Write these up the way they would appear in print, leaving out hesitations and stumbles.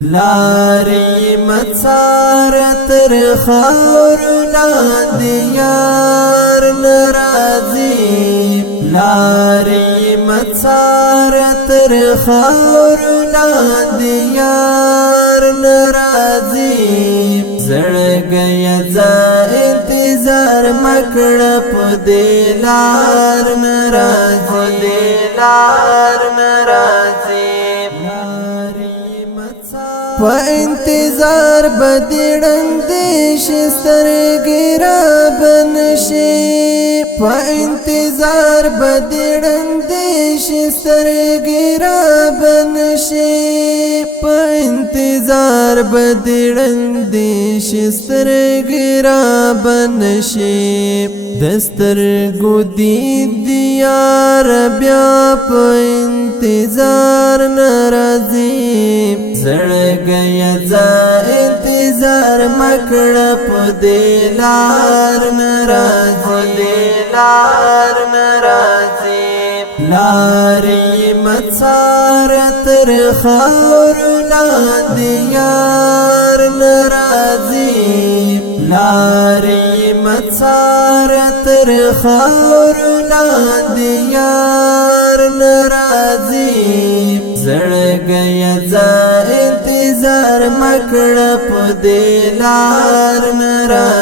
لاری مڅار تر خاور لاندې یار ناراضي لاری مڅار تر خاور لاندې یار ناراضي زړګي ځا انتظار مکړه په دلار ناراضي په انتظار بدړنګ دې شسترګې را بنشي په انتظار بدړنګ دې شسترګې را بنشي په انتظار بدړنګ دې شسترګې را بنشي دسترګو دې یار بیا په انتظار ناراضي زړګي ځا انتظار مکړه په دلار ناراضي لاري مڅار تر خاور لاندې یار ناراضي لاري مڅار تر خاور لاندې یار ناراضي زړګي ځا انتظار مکړه په دلار ناراضي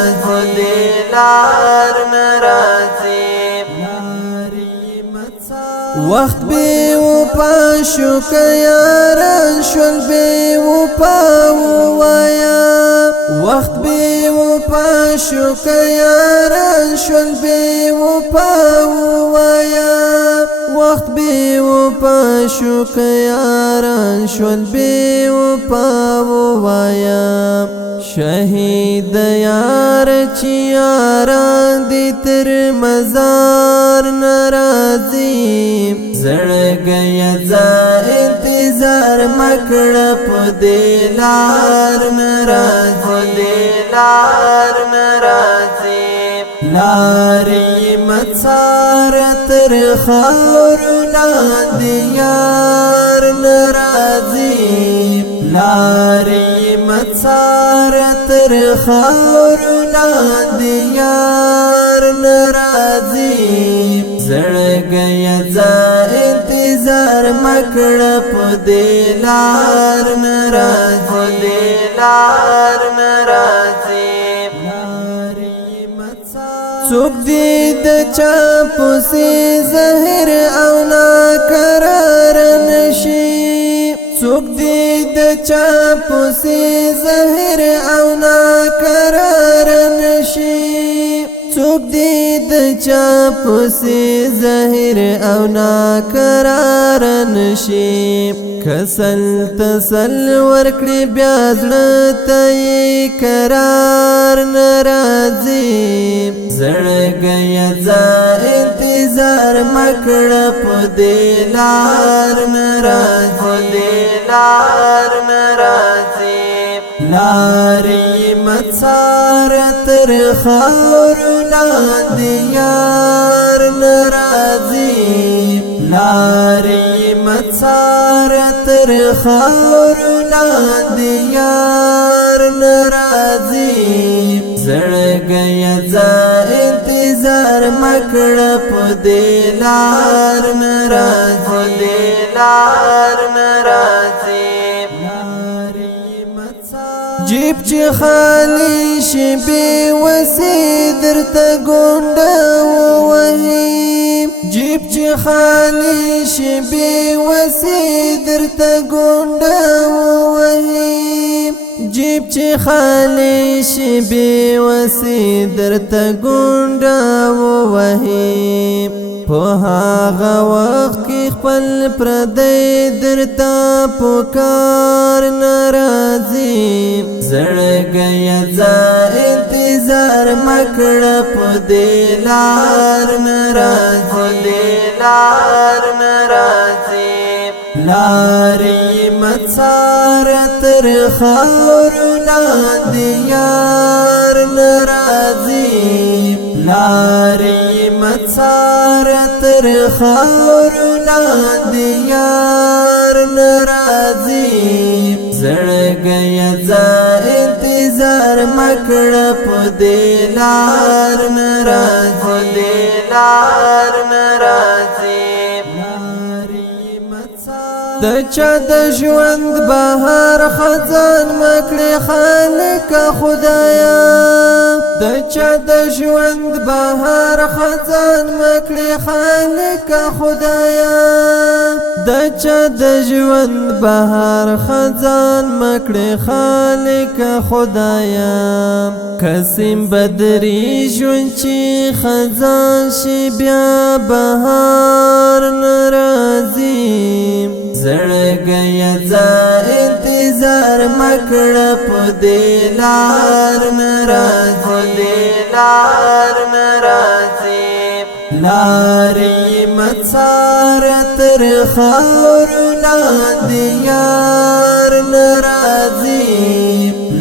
وخت به و پاشو کياران شول به و پاو وایا وخت به و پاشو کياران شول به و پاو وایا وخت به و پاشو کياران شول به و پاو وایا شهید یار چی یاران دی تر مزار ناراضي زړګي ځا انتظار مکړه په دلار ناراضي لاري مڅار تر خاور لاندې یار ناراضي لاري مڅار تر خاور لاندې یار ناراضي زړګي ځا انتظار مکړه په دلار ناراضي څوک دې د چا پسې زهر او ناقرار نشي څوک دې د چا پسې زهر او ناقرار نشي څوک دې د چا پسې زهر او ناقرار نشي کسل تسل ورکړي بیا زړه ته قرار ناراضي زړګي ځا انتظار مکړه په دلار ناراضي لاري مڅار تر خاور لاندې یار ناراضي لاري مڅار تر خاور لاندې یار ناراضي زړګي ځا انتظار مکړه په دلار ناراضي جیب چې خالی شي بې وسې درته ګونډه ووهي جیب چې خالی شي بې وسې درته ګونډه ووهي جیب چې خالی شي بې وسې درته ګونډه ووهي په هغه وخت کې خپل پردی درته پکار ناراضي زړګي ځا انتظار مکړه په دلار ناراضي لاري مڅار تر خاور لاندې یار ناراضي لاري مڅار تر خاور لاندې یار ناراضي زړه زړګی ځا انتظار مکړه په دې لار ناراضي د چا د ژوند بهار خزان مکړې خالق خدایا د چا د ژوند بهار خزان مکړې خالق خدایا د چا د ژوند بهار خزان مکړې خالق خدایا قسم بدري ژوند چې خزان شي بیا بهار ناراضي زړګی ځا انتظار مکړه په دې لار ناراضي لارې مڅار تر خاور لاندې یار ناراضي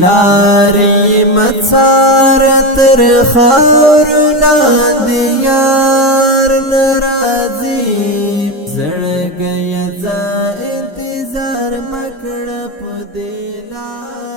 لارې مڅار تر خاور لاندې یار ناراضي زړګی ځا انتظار مکړه په دې لار